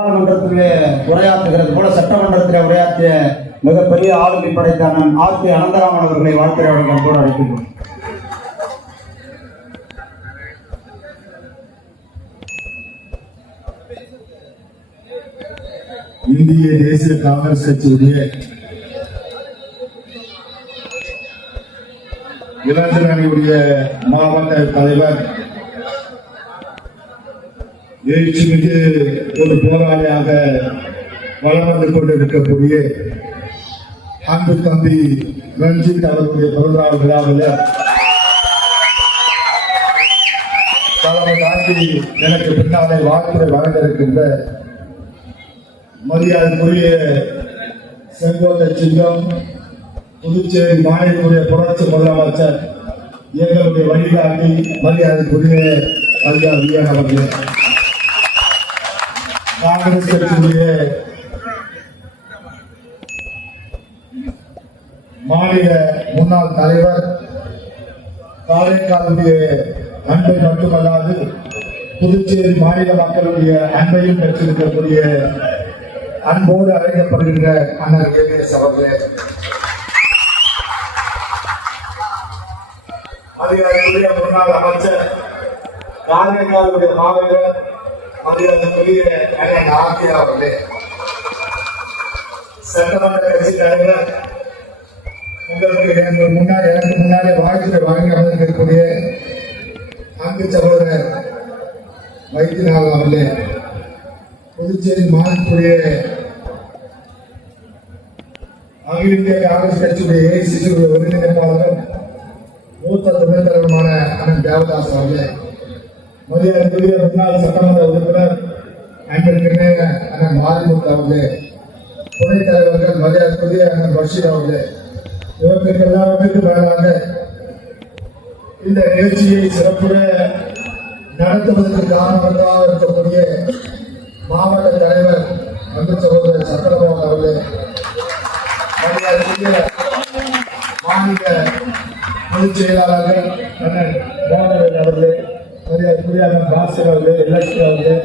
நாடாளுமன்றத்திலே உரையாற்றுகிறது போல சட்டமன்றத்திலே உரையாற்றிய மிகப்பெரிய ஆளுமை படைத்த அண்ணன் ஆர் அனந்தராமன் அவர்களை வாழ்த்துறையாளர்கள் கூட அழைக்கின்றோம். இந்திய தேசிய காங்கிரஸ் கட்சியுடைய இளைஞர் அணியுடைய மாவட்ட தலைவர் எழுச்சிமிகு ஒரு போராளியாக வளம் வந்து கொண்டிருக்கக்கூடிய அன்பு தம்பி ரஞ்சித் அவருடைய பிறந்தநாள் விழாவில் தலைமை தாண்டி எனக்கு பின்னாலே வாழ்த்துறை வழங்க இருக்கின்ற மரியாதைக்குரிய செங்கோட்டை சிங்கம் புதுச்சேரி மாநிலத்துடைய புரட்சி முதலமைச்சர் எங்களுடைய வழிகாட்டி மரியாதைக்குரிய ஐயா வியன் அவர்களே காங்கிரஸ் கட்சியுடைய மாநில முன்னாள் தலைவர் காரைக்காலுடைய அன்பை மட்டுமல்லாது புதுச்சேரி மாநில மக்களுடைய அன்பையும் பெற்றிருக்கக்கூடிய அன்போடு அழைக்கப்படுகின்ற அண்ணர் ஏவிஎஸ் அவர்களே. மரியாதைக்குரிய முன்னாள் அமைச்சர் காரைக்காலுடைய மாவீரர் மரியாதைக்குரிய அண்ணன் ஆர்த்தியா அவர்களே. சட்டமன்ற கட்சி தலைவர் உங்களுக்கு எனக்கு முன்னாடி எனக்கு முன்னாலே வாழ்த்துறை வழங்கி அமர்ந்திருக்கக்கூடிய அன்பு சகோதரர் வைத்தியநாதன் அவர்களே. புதுச்சேரி மாநிலத்துடைய அகில இந்திய காங்கிரஸ் கட்சியுடைய ஒருங்கிணைப்பாளரும் மூத்த துணைத் தலைவருமான அண்ணன் தேவதாஸ் அவர்களே. மரியாதைக்குரிய முன்னாள் சட்டமன்ற உறுப்பினர் அன்பிற்கிணைய அண்ணன் மாரிமுத்து அவர்களே துணைத் தலைவர்கள் மரியாதைக்குரிய அண்ணன் பஷீர் அவர்களே இவர்களுக்கு எல்லாவற்றுக்கும் மேலாக இந்த நிகழ்ச்சியை சிறப்புற நடத்துவதற்கு காரணமாக இருக்கக்கூடிய மாவட்ட தலைவர் அன்பு சகோதரர் சக்கரபாபு அவர்களே மரியாதைக்குரிய மாநில பொதுச் செயலாளர்கள் அண்ணன் மோகன் அவர்களே மரியாதைக்குரிய அண்ணன் பாஸ்கர் அவர்களே எல்எஸ்பி அவர்களே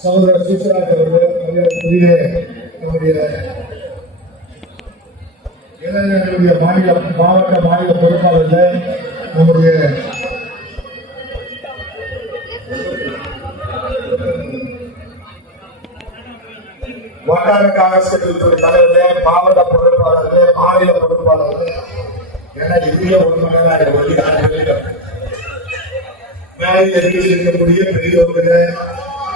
சகோதரர் சீசராஜ் அவர்களே நம்முடைய இளைஞர்களுடைய மாநில மாவட்ட மாநில பொறுப்பாளர்கள் நம்முடைய வட்டார காங்கிரஸ் கட்சியினுடைய தலைவர்களே மாவட்ட பொறுப்பாளர்கள் மாநில பொறுப்பாளர்கள் என இந்திய உண்மையான ஒளி மேலே இருக்கக்கூடிய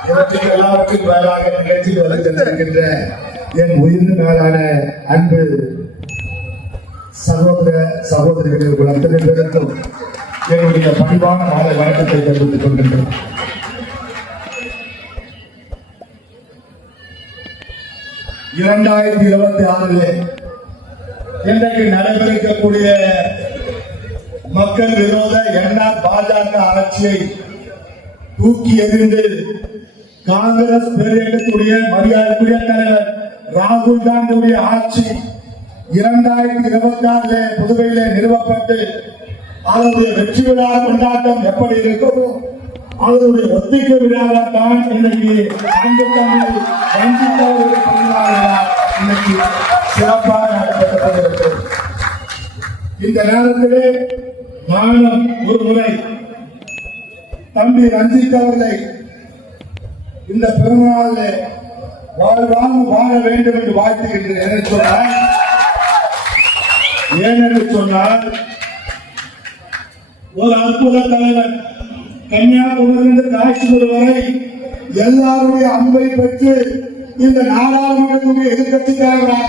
இவற்றில் மேலாக நிகழ்ச்சியில் வந்து சென்றிருக்கின்ற என் உயிர் மேலான அன்பு சகோதர சகோதரிகளை உங்கள் அத்தனை பேருக்கும் என்னுடைய பணிவான மாலை வணக்கத்தை தெரிவித்துக் கொண்டிருக்கிறோம் இரண்டாயிரத்தி இருபத்தி ஆறிலே இன்றைக்கு நடைபெறக்கூடிய மக்கள் விரோத எண்ண பாஜக ஆட்சியை தூக்கி எறிந்து காங்கிரஸ் பேரியக்கத்துடைய மரியாதைக்குரிய தலைவர் ராகுல் காந்தியுடைய ஆட்சி இரண்டாயிரத்தி இருபத்தி ஆறிலே புதுவையிலே நிறுவப்பட்டு அதனுடைய வெற்றி விழா கொண்டாட்டம் எப்படி இருக்குமோ அதனுடைய ஒத்திகை விழாவாக தான் இன்னைக்கு அன்பு தமிழ் ரஞ்சித் இன்னைக்கு சிறப்பாக நடத்தப்பட்டிருக்கிறது இந்த நேரத்திலே நானும் ஒரு முறை தம்பி ரஞ்சித் அவர்களை இந்த பிறந்தநாளில் வாழ்வாங்க வாழ வேண்டும் என்று வாழ்த்துகின்றேன் என்று சொன்னால் ஏனென்று சொன்னால் ஒரு அற்புத தலைவர் கன்னியாகுமரியிலிருந்து காஷ்மீர் வரை எல்லாருடைய அன்பை பெற்று இந்த நாடாளுமன்றத்துடைய எதிர்கட்சிக்காரராக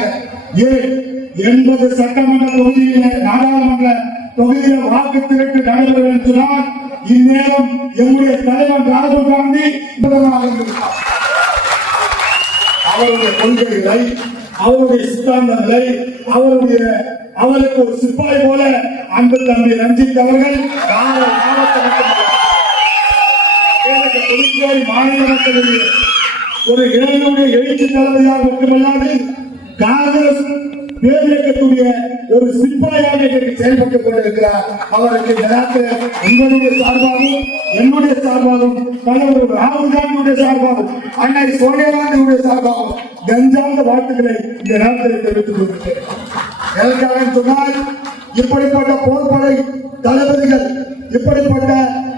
ஏன் எண்பது சட்டமன்ற தொகுதியில நாடாளுமன்ற தொகுதியில வாக்கு திரட்டு நடைபெறும் என்றுதான் இந்நேரம் எங்களுடைய தலைவர் ராகுல் காந்தி பிரதமராக இருந்திருக்கிறார் அவருடைய கொள்கைகளை அவருடைய சித்தாந்தங்களை அவருடைய அவருக்கு ஒரு சிப்பாய் போல அன்பு தம்பி ரஞ்சித் அவர்கள் புதுச்சேரி மாநில மக்களுடைய ஒரு இளைஞருடைய எழுச்சி தலைவராக மட்டுமல்லாது காங்கிரஸ் பேரியக்கக்கூடிய ஒரு சிப்பாயாக இன்றைக்கு செயல்பட்டுக் கொண்டிருக்கிறார் அவருக்கு இந்த நேரத்தில் உங்களுடைய சார்பாகவும் என்னுடைய சார்பாகவும் தலைவர் ராகுல் காந்தியுடைய சார்பாகவும் அன்னை சோனியா காந்தியுடைய சார்பாகவும் கஞ்சாந்த வாழ்த்துக்களை இந்த நேரத்தில் தெரிவித்துக் கொண்டிருக்கிறேன் எதற்காக சொன்னால் இப்படிப்பட்ட போர்படை தளபதிகள் இப்படிப்பட்ட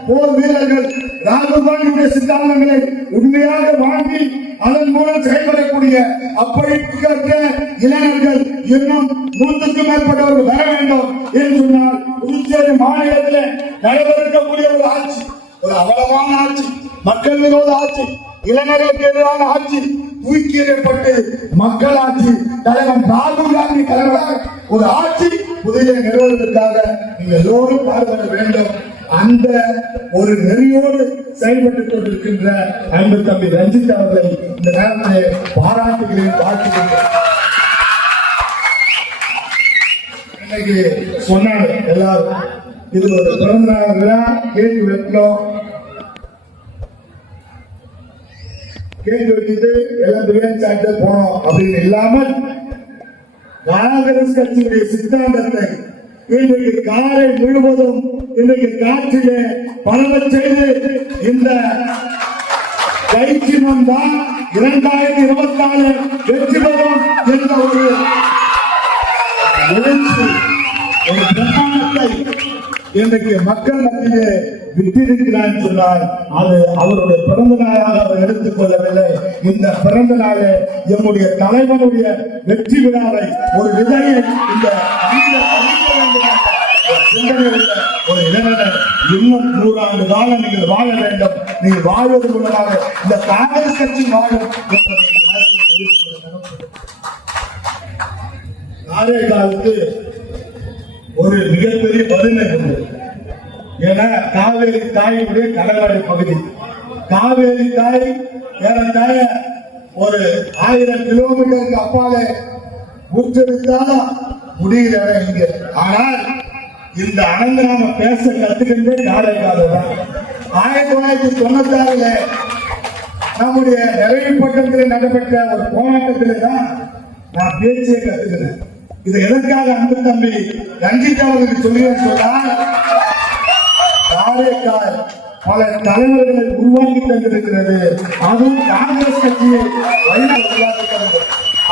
போர் வீரர்கள் ராகுல் காந்தியுடைய சித்தாந்தங்களை உண்மையாக வாங்கி அதன் மூலம் செயல்படக்கூடிய அப்படிப்பட்ட இளைஞர்கள் இன்னும் நூற்றுக்கும் மேற்பட்டவர்கள் வர வேண்டும் என்று சொன்னால் புதுச்சேரி மாநிலத்தில் நடைபெறக்கூடிய ஒரு ஆட்சி ஒரு அவலமான ஆட்சி மக்கள் விரோத ஆட்சி இளைஞர்களுக்கு எதிரான ஆட்சி தூக்கி எறியப்பட்டு மக்களாட்சி தலைவர் ராகுல் காந்தி தலைவராக ஒரு ஆட்சி புதிய நிறுவனத்திற்காக நீங்கள் எல்லோரும் பாடுபட வேண்டும். அந்த ஒரு நெறியோடு செயல்பட்டுக் கொண்டிருக்கின்ற அன்பு தம்பி ரஞ்சித் அவர்களை இந்த நேரத்திலே பாராட்டுகிறேன் வாழ்த்துகிறேன். இன்னைக்கு சொன்னாங்க எல்லாரும் இது ஒரு பிறந்த நாள் விழா கேக்கு வெட்டணும் கேக்கு வெட்டிட்டு எல்லாம் பிரியாணி சாப்பிட்டு போனோம் அப்படின்னு இல்லாமல் காங்கிரஸ் கட்சியுடைய சித்தாந்தத்தை இன்றைக்கு காலை முழுவதும் இன்றைக்கு காற்றிலே பரவச் செய்து இந்த கைச்சினம் தான் இரண்டாயிரத்தி இருபத்தி நாலு வெற்றி பெறும் என்ற ஒரு ஒரு பிரமாணத்தை இன்றைக்கு மக்கள் மத்தியிலே விட்டிருக்கிறார் சொன்னால் அது அவருடைய பிறந்த நாளாக அவர் எடுத்துக் கொள்ளவில்லை. இந்த பிறந்த நாளே என்னுடைய தலைவனுடைய வெற்றி விழாவை ஒரு விதையை இந்த ஒரு சிந்தனை இன்னும் நூறாண்டு காலம் நீங்கள் வாழ வேண்டும். நீங்கள் வாழ்வது மூலமாக இந்த காங்கிரஸ் கட்சி வாழும் ஒரு மிகப்பெரிய வறுமை உண்டு ஏன்னா காவேரி தாயினுடைய கடற்கரை பகுதி. காவேரி தாய் ஏறத்தாய ஒரு ஆயிரம் கிலோமீட்டருக்கு அப்பாலே ஊற்றெடுத்தாலும் முடிகிற ஆனால் இந்த அனந்த நாம பேச கத்துக்கின்றே காரைக்கால தான் ஆயிரத்தி தொள்ளாயிரத்தி தொண்ணூத்தி ஆறுல நம்முடைய நிறைவு பட்டத்தில் நடைபெற்ற ஒரு போராட்டத்திலே தான் நான் பேச்சே கத்துக்கிறேன் இது எதற்காக அன்பு தம்பி ரஞ்சித் அவர்களுக்கு சொல்லுவேன் சொன்னால் காரைக்கால் பல தலைவர்களை உருவாக்கி தந்திருக்கிறது. அதுவும் காங்கிரஸ் கட்சியை வழிநடத்தி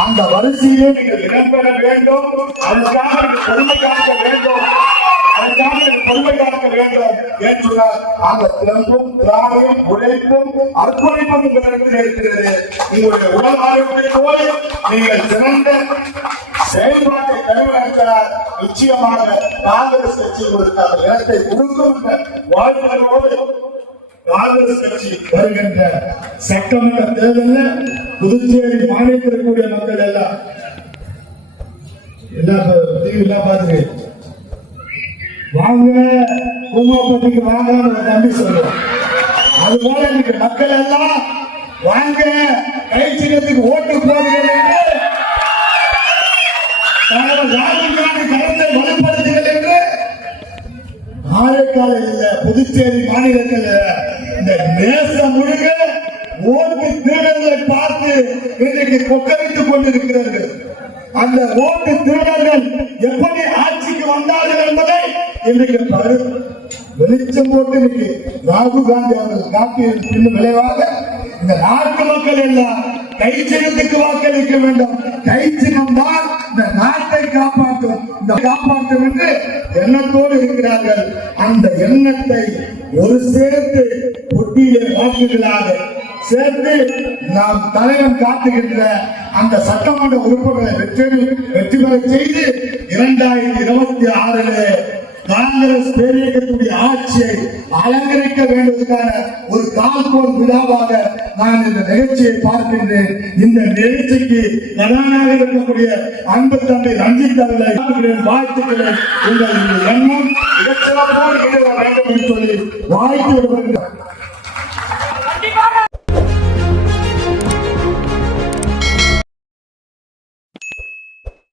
அந்த வரிசையிலே நீங்கள் இடம்பெற வேண்டும் அதுக்காக பெருமை காட்ட வேண்டும். அதுக்காக எனக்கு பொறுமை வேண்டும் என்று சொன்னால் அந்த திறம்பும் திராகும் உழைப்பும் அர்ப்பணிப்பும் உங்களிடத்தில் இருக்கிறது. உங்களுடைய உடல் ஆரோக்கியத்தோடு நீங்கள் சிறந்த செயல்பாட்டை கடைபிடிக்கிறார் நிச்சயமாக காங்கிரஸ் கட்சி உங்களுக்கு அந்த இடத்தை கொடுக்கும் என்ற காங்கிரஸ் கட்சி வருகின்ற சட்டமன்ற தேர்தலில் புதுச்சேரி மாநிலத்தில் இருக்கக்கூடிய மக்கள் எல்லாம் என்ன டிவி எல்லாம் பாத்துக்கு வாங்க குமாபதிக்கு வாங்க தம்பி சொல்லுவோம் அது இன்னைக்கு மக்கள் எல்லாம் வாங்க. கை சின்னத்துக்கு ஓட்டு போடுங்கள் என்று ராகுல் காந்தி கருத்தை வலுப்படுத்துங்கள் என்று காரைக்காலில் இல்ல புதுச்சேரி மாநிலத்தில் இந்த தேசம் முழுக்க ஓட்டு திருடர்களை பார்த்து இன்றைக்கு கொக்கரித்துக் கொண்டிருக்கிறார்கள். அந்த ஓட்டு திருடர்கள் எப்படி ஆட்சிக்கு வந்தார்கள் என்பதை இன்றைக்கு வெளிச்சம் போட்டு இன்னைக்கு ராகுல் காந்தி அவர்கள் காட்டியிருக்கின்ற விளைவாக இந்த நாட்டு மக்கள் எல்லாம் கை சின்னத்துக்கு வாக்களிக்க வேண்டும். கை சின்னம் தான் இந்த நாட்டை காப்பாற்றும். இந்த காப்பாற்றும் என்று எண்ணத்தோடு இருக்கிறார்கள். அந்த எண்ணத்தை ஒரு சேர்த்து பொட்டியிலே வாக்குகளாக சேர்த்து நாம் தலைவன் காட்டுகின்ற அந்த சட்டமன்ற உறுப்பினர்களை வெற்றி வெற்றி பெற செய்து இரண்டாயிரத்தி இருபத்தி ஆறிலே காங்கிரஸ் பேரியக்கத்துடைய ஆட்சியை அலங்கரிக்க வேண்டுவதற்கான ஒரு கால்கோல் விழாவாக நான் இந்த நிகழ்ச்சியை பார்க்கின்றேன். இந்த நிகழ்ச்சிக்கு கதாநாயக இருக்கக்கூடிய அன்பு தந்தை ரஞ்சித் அவர்களை வாழ்த்துக்களை உங்கள் எண்ணம் வேண்டும் என்று சொல்லி வாழ்த்து விடுகின்றேன்